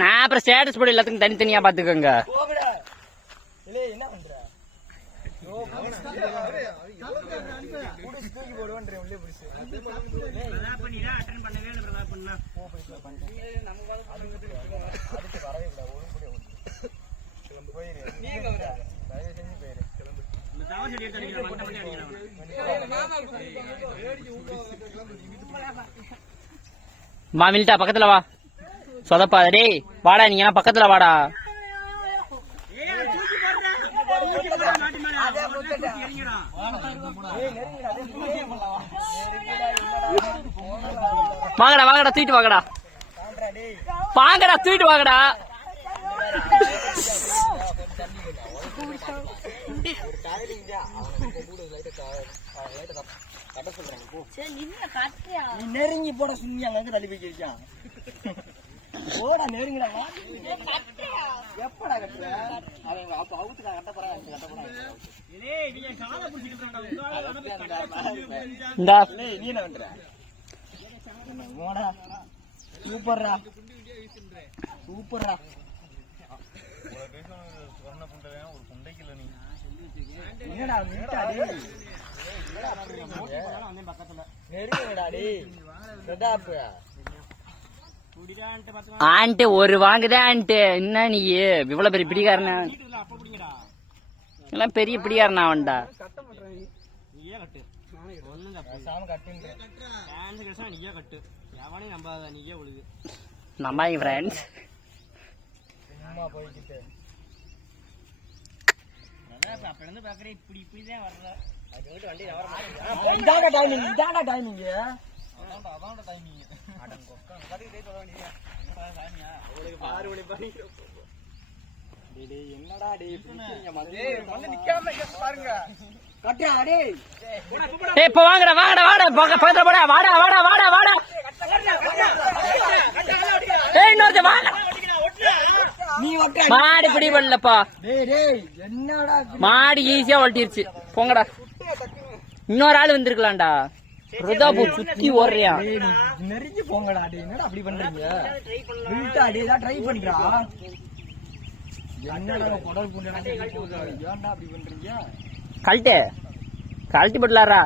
நான் அப்புறம் ஸ்டேட்டஸ் போட எல்லாத்துக்கும் தனித்தனியா பாத்துக்கோங்க. மாமில்ட்டா பக்கத்துல வா சொதப்பா. டேய் வாடா, நீங்க பக்கத்துல வாடா. வாங்கடா வாங்கடா, தூக்கிட்டு வாங்கடா, வாங்கடா தூக்கிட்டு வாங்கடா. நெருங்கி போட சுண்ணியாங்க தள்ளி போய் இருக்கான். போடா நெருங்கிடா. எப்படா கட்டுற அப்ப அவுத்துக்கா கட்ட போறா நீ என்ன பண்ற? சூப்பர்ரா சூப்பர்ரா. என்னடா ஆண்ட்டு ஒரு வாங்குதான் ஆண்ட்டு. என்ன நீ இவ்வளவு பெரிய பிடிக்காரனா? எல்லாம் பெரிய பிடிக்காரனா அவன்டா. நம்பாங்க ஃப்ரெண்ட்ஸ். என்னடா இப்ப வாங்கடா வாங்கடா வாடா பக்கத்துல போடா. வாடா வாடா வாடா வாடா. இன்னொரு வாங்க. மாடு பிடி பண்ணலப்பா. மாடு ஈஸியா ஒட்டிருச்சு. போங்கடா. இன்னொரு ஆள் வந்திருக்கலாம்டா. ருதாபு சுத்தி ஓடுறியா? நெருங்கி போங்கடா. என்னடா அப்படி பண்றீங்க? ட்ரை பண்றா. என்னடா குடல் புண்டா ஏன்டா அப்படி பண்றீங்க? கழட்டு கழட்டி போடலாரா?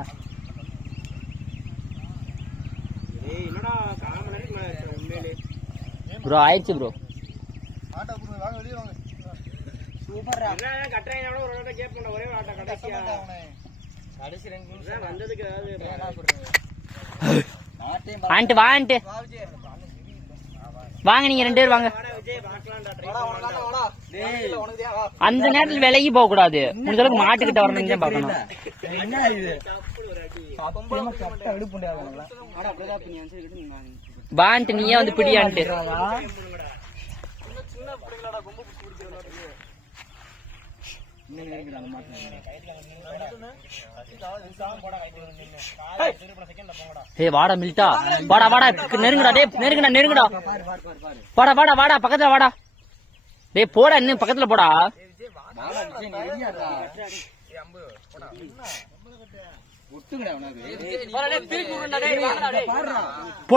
ப்ரோ ஆயிடுச்சு ப்ரோ. சூப்பர்ரா. ஆண்ட்டு வா ஆண்ட்டு வாங்க, நீங்க 2 பேர் வாங்க. அந்த நேரத்தில் விலகி போக கூடாது. முடிஞ்ச அளவுக்கு மாட்டுக்கிட்ட வரணும் பாக்கணும். வான்ட்டு நீயே வந்து பிடியான்ட்டு. வாடா மில்ட்டா, வாடா வாடா, நெருங்கடா. டே நெருங்கடா நெருங்கடா. வாடா வாடா வாடா, பக்கத்துல வாடா. டே போடா, இன்னும் பக்கத்துல போடா. போடா